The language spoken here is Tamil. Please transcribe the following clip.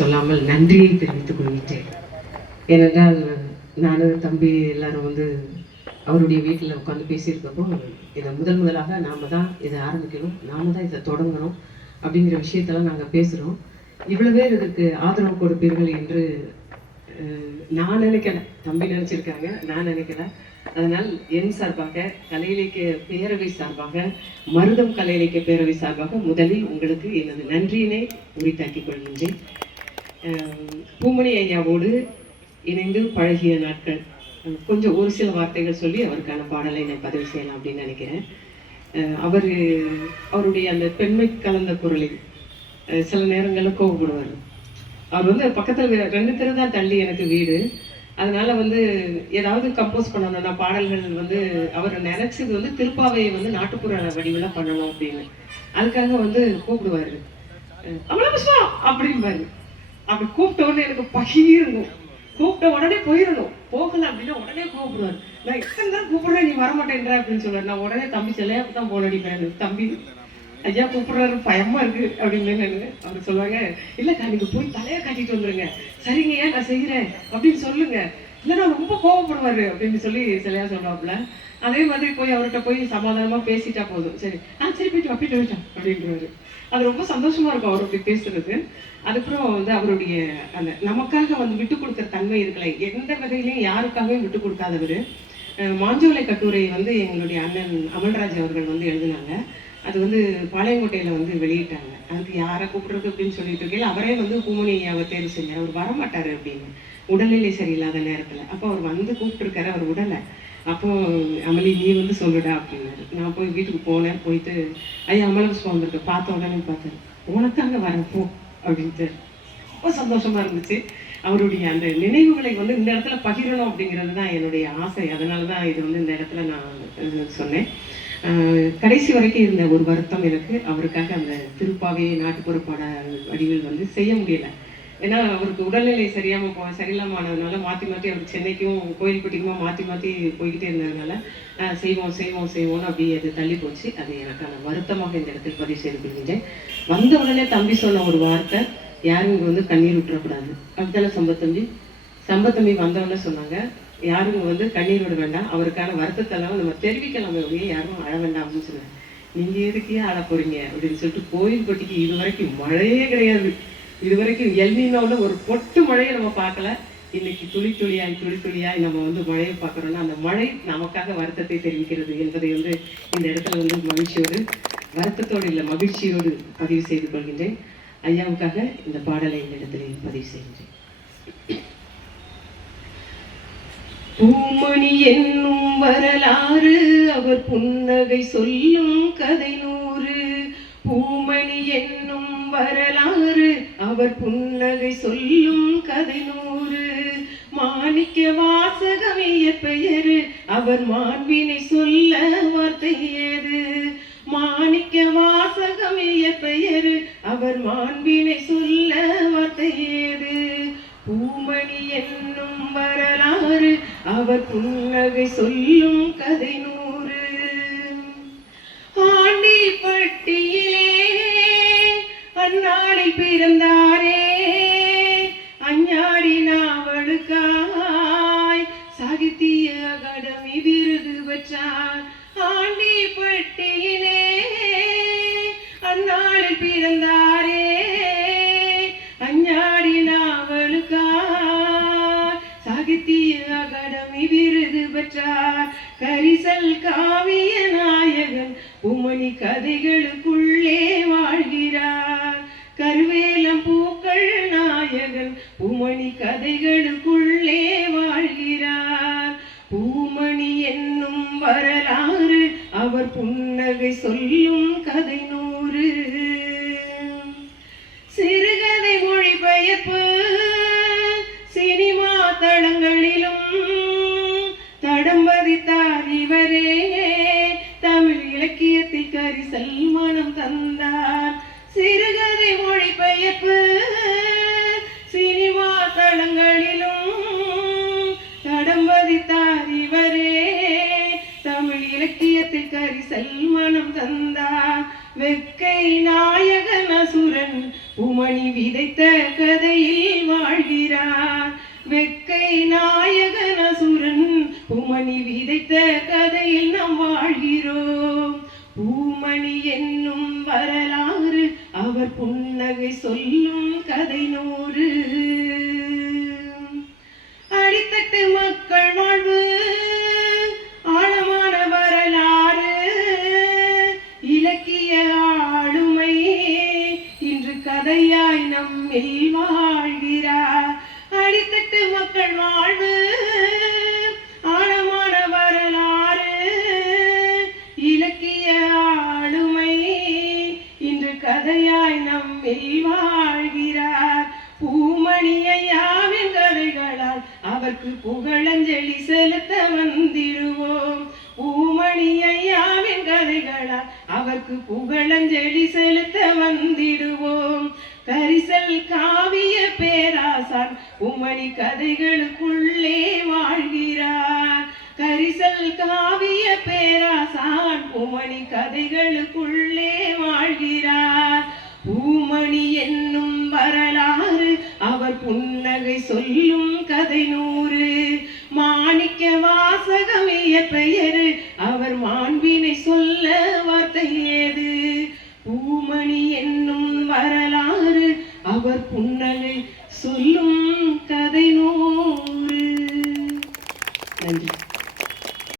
சொல்லாமல் நன்றியை தெரிவித்துக் கொள்கின்றேன். ஏனென்றால் நானும் தம்பி எல்லாரும் வந்து அவருடைய வீட்டில் உட்காந்து பேசியிருக்கப்போ இதை முதலாக நாம தான் இதை ஆரம்பிக்கணும், நாம தான் இதை தொடங்கணும் அப்படிங்கிற விஷயத்தெல்லாம் நாங்கள் பேசுகிறோம். இவ்வளோ பேர் இதுக்கு ஆதரவு கொடுப்பீர்கள் என்று நான் நினைக்கல, தம்பி நினைச்சிருக்காங்க, நான் நினைக்கல. அதனால் என் சார்பாக கலை இலக்கிய பேரவை சார்பாக, மருதம் கலை இலக்கிய பேரவை சார்பாக முதலில் உங்களுக்கு எனது நன்றியினை உரித்தாக்கிக் கொள்கின்றேன். பூமணி ஐயாவோடு இணைந்து பழகிய நாட்கள், கொஞ்சம் ஒரு சில வார்த்தைகள் சொல்லி அவருக்கான பாடலை நான் பதிவு செய்யலாம் அப்படின்னு நினைக்கிறேன். அவருடைய அந்த பெண்மை கலந்த குரலில் சில நேரங்களில் கோவப்படுவார். அவர் வந்து பக்கத்தில் 2 தெரு தான் தள்ளி எனக்கு வீடு. அதனால வந்து ஏதாவது கம்போஸ் பண்ணணும்னா பாடல்கள் வந்து அவர் நினைச்சது வந்து திருப்பாவையை வந்து நாட்டுப்புற வடிவில் பண்ணணும் அப்படின்னு. அதுக்காக வந்து கூப்பிடுவாரு, அவ்வளோ புஷ்பம் அப்படிம்பாரு. அப்படி கூப்பிட்ட உடனே எனக்கு பகிரணும், கூப்பிட்ட உடனே போயிடணும், போகல அப்படின்னா உடனே கூப்பிடுவார். நான் எத்தனை தான் கூப்பிடுறேன், நீ வரமாட்டேன்ற அப்படின்னு சொல்லுவார். நான் உடனே தம்பி செல்லையாக்கு தான் போன் அடிப்பேன். தம்பி ஐயா கூப்பிடுறாரு, பயமா இருக்கு அப்படின்னு அவர் சொல்லுவாங்க, இல்லக்கா நீங்க போய் தலையை காட்டிட்டு வந்துருங்க. சரிங்க ஏன் நான் செய்யறேன் அப்படின்னு சொல்லுங்க, இல்லைன்னா ரொம்ப கோவப்படுவாரு அப்படின்னு சொல்லி சிலையா சொல்லுவாப்புல. அதே மாதிரி போய் அவர்கிட்ட போய் சமாதானமா பேசிட்டா போதும், சரி சரி போயிட்டு போயிட்டான் அப்படின்றவாரு. அது ரொம்ப சந்தோஷமா இருக்கும் அவர் அப்படி பேசுறது. அதுக்கப்புறம் வந்து அவருடைய அந்த நமக்காக வந்து விட்டு கொடுக்குற தன்மை இருக்கலை, எந்த வகையிலையும் யாருக்காகவும் விட்டு கொடுக்காதவர். மாஞ்சோலை கட்டுரை வந்து எங்களுடைய அண்ணன் அமல்ராஜ் அவர்கள் வந்து எழுதினாங்க. அது வந்து பாளையங்கோட்டையில் வந்து வெளியிட்டாங்க. அதுக்கு யாரை கூப்பிடுறது அப்படின்னு சொல்லிட்டு இருக்கையில் அவரே வந்து பூமணி ஐயாவை தேர்வு செஞ்சார். அவர் வரமாட்டார் அப்படின்னு, உடல்நிலை சரியில்லாத நேரத்தில். அப்போ அவர் வந்து கூப்பிட்டுருக்காரு, அவர் உடலை. அப்போ அமளி நீ வந்து சொல்லுடா அப்படின்னாரு. நான் போய் வீட்டுக்கு போனேன். போயிட்டு ஐயா அமலபுஷ்பம் வந்திருக்கு, பார்த்த உடனே பார்த்தேன், உனக்காக வரேன் போ அப்படின்ட்டு. ரொம்ப சந்தோஷமா இருந்துச்சு. அவருடைய அந்த நினைவுகளை வந்து இந்த இடத்துல பகிரணும் அப்படிங்கிறது தான் என்னுடைய ஆசை. அதனால தான் இது வந்து இந்த இடத்துல நான் சொன்னேன். கடைசி வரைக்கும் இருந்த ஒரு வருத்தம் எனக்கு, அவருக்காக அந்த திருப்பாவை நாட்டுப்புற பாட வடிவில் வந்து செய்ய முடியல. ஏன்னா அவருக்கு உடல்நிலை சரியில்லாம ஆனதுனால மாற்றி அவர் சென்னைக்கும் கோயில்பட்டிக்குமா மாற்றி போய்கிட்டே இருந்ததுனால செய்வோம்னு அப்படி அது தள்ளி போச்சு. அது எனக்கான வருத்தமாக இந்த இடத்தில் பதிவு செய்து கொள்கின்றேன். வந்த உடனே தம்பி சொன்ன ஒரு வார்த்தை, யாரும் இங்கே வந்து கண்ணீர் விட்டுறக்கூடாது அப்படித்தானே சம்பத்தம்பி வந்தவொடனே சொன்னாங்க, யாரும் வந்து கண்ணீர் விட வேண்டாம், அவருக்கான வருத்தத்தெல்லாம் நம்ம தெரிவிக்கலாமே ஒழிய யாரும் அழ வேண்டாம் அப்படின்னு சொன்னாங்க. நீங்க எதுக்கே அழ போறீங்க அப்படின்னு சொல்லிட்டு, கோயில்பட்டிக்கு இதுவரைக்கும் மழையே கிடையாது. இதுவரைக்கும் எல்னினோன்னு ஒரு பொட்டு மழையை நம்ம பார்க்கல. இன்னைக்கு துளி துளியாய் நம்ம வந்து மழையை பார்க்குறோம்னா அந்த மழை நமக்காக வருத்தத்தை தெரிவிக்கிறது என்பதை வந்து இந்த இடத்துல வந்து மகிழ்ச்சியோடு, வருத்தத்தோடு இல்லை மகிழ்ச்சியோடு பதிவு செய்து கொள்கின்றேன். ஐயாவுக்காக இந்த பாடலை இந்த இடத்துல பதிவு செய்கின்றேன். பூமணி என்னும் வரலாறு அவர் புன்னகை சொல்லும் கதை 100. பூமணி என்னும் வரலாறு அவர் புன்னகை சொல்லும் கதை 100. மாணிக்க வாசகம் இயற்பெயரு அவர் மாண்பினை சொல்ல வார்த்தை ஏது. மாணிக்க வாசகம் இயற்பெயரு அவர் மாண்பினை சொல்ல வார்த்தை ஏது. பூமணி என்னும் வரலாறு அவர் புன்னகை சொல்லும் கதை 100. ஆண்டிப்பட்டியிலே அந்நாளில் பிறந்தாரே, அஞ்ஞாடி நாவலுக்காய் சாகித்ய அகாடமி விருது பெற்றார். ஆண்டிப்பட்டியிலே அந்நாளில் பிறந்தாரே, அஞ்ஞாடி நாவலுக்காய் சாகித்ய அகாடமி விருது பெற்றார். கரிசல் காவிய நாயகன் பூமணி கதைகளுக்குள்ளே வாழ்கிறார். கருவேலம் பூக்கள் நாயகன் பூமணி கதைகளுக்குள்ளே வாழ்கிறார். பூமணி என்னும் வரலாறு அவர் புன்னகை சொல்லும் கதை 100. சிறுகதை மொழிபெயர்ப்பு சினிமா தளங்களிலும் தடம் பதித்தார் இவரே. தமிழ் இலக்கியத்தில் கரிசல் மனம் தந்தார். சிறுகதை மொழிபெயர்ப்பு சினிமா தளங்களிலும் தடம் பதித்தார் இவரே. தமிழ் இலக்கியத்தில் கரிசல் மனம் தந்தார். வெக்கை நாயகன் அசுரன் பூமணி விதைத்த கதை கதையில் வாழ்கிறார். வெக்கை நாயகன் அசுரன் பூமணி விதைத்த கதையில் நாம் வாழ்கிறோம். பூமணி என்னும் வரலாறு அவர் புன்னகை சொல்லும் கதை 100. அடித்தட்டு மக்கள் வாழ்வு ஆழமான வரலாறு இலக்கிய ஆளுமை இன்று கதையாய் நம்மில் வாழ்கிறார். அடித்தட்டு மக்கள் வாழ்வு ஆழமான வரலாறு இலக்கிய ஆளுமை இன்று கதையாய் நம்மில் வாழ்கிறார். பூமணியாவின் கதைகளால் அவருக்கு புகழஞ்சலி செலுத்த வந்திடுவோம். பூமணியாவின் கதைகளால் அவருக்கு புகழஞ்சலி செலுத்த வந்திடுவோம். கரிசல் காவிய பேராசான் பூமணி கதைகளுக்குள்ளே வாழ்கிறார். கரிசல் காவிய பேராசான் பூமணி கதைகளுக்குள்ளே வாழ்கிறார். பூமணி என்னும் வரலாறு அவர் புன்னகை சொல்லும் கதை 100. மாணிக்க வாசகம் பெயரு அவர் மாண்பினை சொல்ல வார்த்தை ஏது. பூமணி என்னும் வரலாறு அவர் புன்னகை சொல்லும்